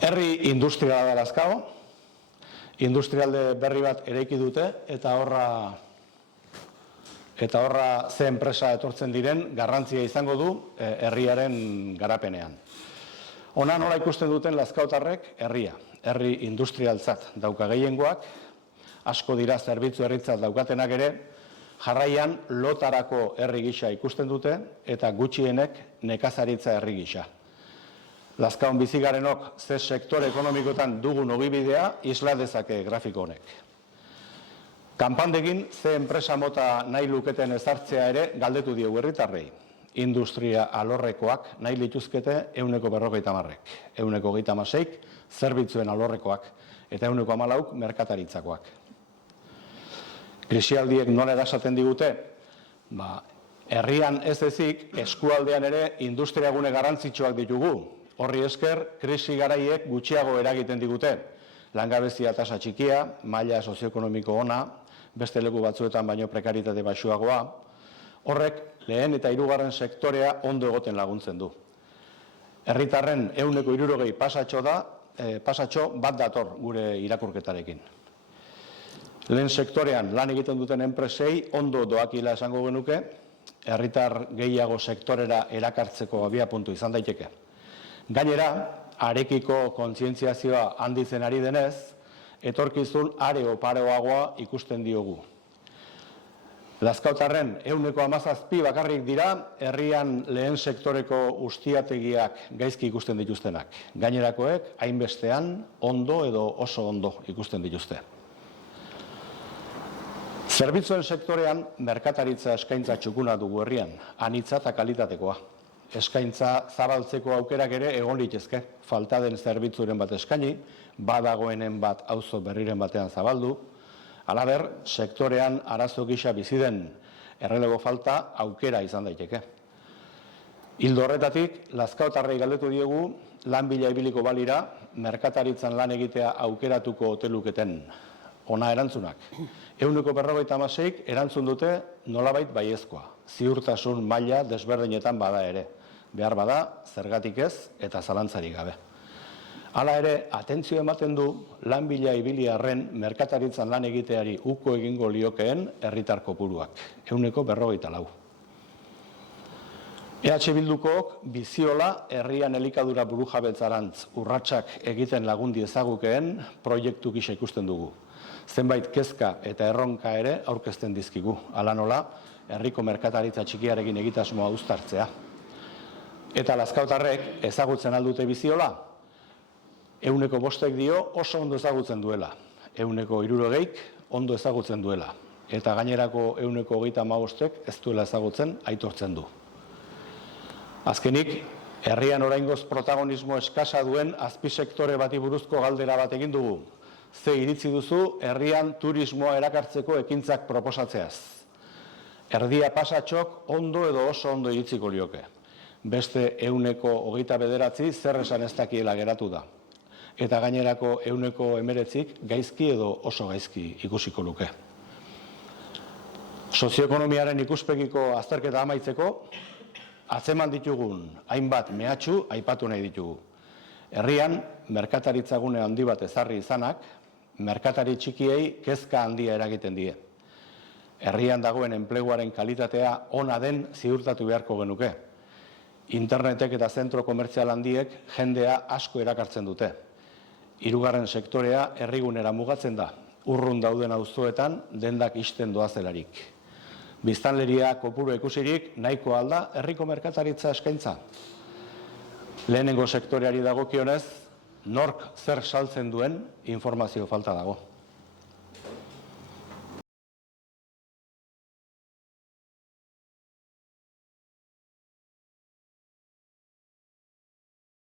Herri industriala da Lazkao, industrialde berri bat eraiki dute eta horra ze enpresa etortzen diren garrantzia izango du herriaren garapenean. Ona nola ikusten duten lazkaotarrek herri industrialtzat dauka gehiengoak, asko dira zerbitzu herritzat daukatenak ere, jarraian lotarako herri gisa ikusten dute eta gutxienek nekazaritza herri gisa. Lazkaon bizigarenok ze sektore ekonomikotan dugun ogibidea isla dezake grafiko honek. Kanpandegin ze enpresa mota nahi luketen ezartzea ere galdetu diogu herritarrei. Industria alorrekoak nahi lituzkete 150%, 136 zerbitzuen alorrekoak eta 114 merkataritzakoak. Krisialdiek nola erasaten digute? Herrian ez ezik, eskualdean ere industriagune garrantzitsuak ditugu. Horri esker, krisi garaiek gutxiago eragiten digute. Langabezia tasa txikia, maila sozioekonomiko ona, beste leku batzuetan baino prekaritate baxuagoa. Horrek, lehen eta hirugarren sektorea ondo egoten laguntzen du. Herritarren 160 pasatxo bat dator gure irakurketarekin. Lehen sektorean lan egiten duten enpresei ondo doakila esango genuke, herritar gehiago sektorera erakartzeko abiapuntu izan daiteke. Gainera, arekiko kontzientziazioa handitzen ari denez, etorkizun are oparoagoa ikusten diogu. Lazkaotarren 17% bakarrik dira herrian lehen sektoreko ustiategiak gaizki ikusten dituztenak. Gainerakoek hainbestean ondo edo oso ondo ikusten dituzte. Zerbitzuen sektorean merkataritza eskaintza txukuna dugu herrian, anitza eta kalitatekoa. Eskaintza zabaltzeko aukerak ere egon litezke, falta den zerbitzuren bat eskaini, badagoenen bat auzo berriren batean zabaldu. Halaber, sektorean arazo gisa bizi den errelebo falta aukera izan daiteke. Ildo horretatik, Lazkaotarrei galdetu diegu, lan bila ibiliko balira, merkataritzan lan egitea aukeratuko ote luketen. Ona erantzunak. 156 erantzun dute nolabait baiezkoa. Ziurtasun maila desberdinetan bada ere. Behar bada, zergatik ez eta zalantzarik gabe. Hala ere, atentzio ematen du lan bila ibili arren merkataritzan lan egiteari uko egingo liokeen herritar kopuruak. 154. EH Bildukook biziola herrian elikadura burujabetzarantz urratsak egiten lagundi ezagukeen proiektu gisa ikusten dugu. Zenbait kezka eta erronka ere aurkezten dizkigu. Hala nola, herriko merkataritza txikiarekin egitasmoa uztartzea. Eta Lazkaotarrek ezagutzen aldute biziola, 105 dio oso ondo ezagutzen duela. 160 ondo ezagutzen duela. Eta gainerako 135 ez duela ezagutzen aitortzen du. Azkenik, herrian oraingoz protagonismo eskasa duen azpisektore bati buruzko galdera bat egin dugu. Ze iritzi duzu herrian turismoa erakartzeko ekintzak proposatzeaz. Erdia pasatxok ondo edo oso ondo iritziko lioke. Beste 129 zer esan ez dakiela geratu da. Eta gainerako 119 gaizki edo oso gaizki ikusiko luke. Sozioekonomiaren ikuspegiko azterketa amaitzeko, atzeman ditugun hainbat mehatxu aipatu nahi ditugu. Herrian, merkataritzagune handi bat ezarri izanak, merkatari txikiei kezka handia eragiten die. Herrian dagoen enpleguaren kalitatea ona den ziurtatu beharko genuke. Internetek eta zentro komertzial handiek jendea asko erakartzen dute. Hirugarren sektorea herrigunera mugatzen da, urrun dauden auzoetan dendak ixten doazelarik. Biztanleria kopuru ikusirik nahiko alda herriko merkataritza eskaintza. Lehenengo sektoreari dagokionez, nork zer saltzen duen informazio falta dago.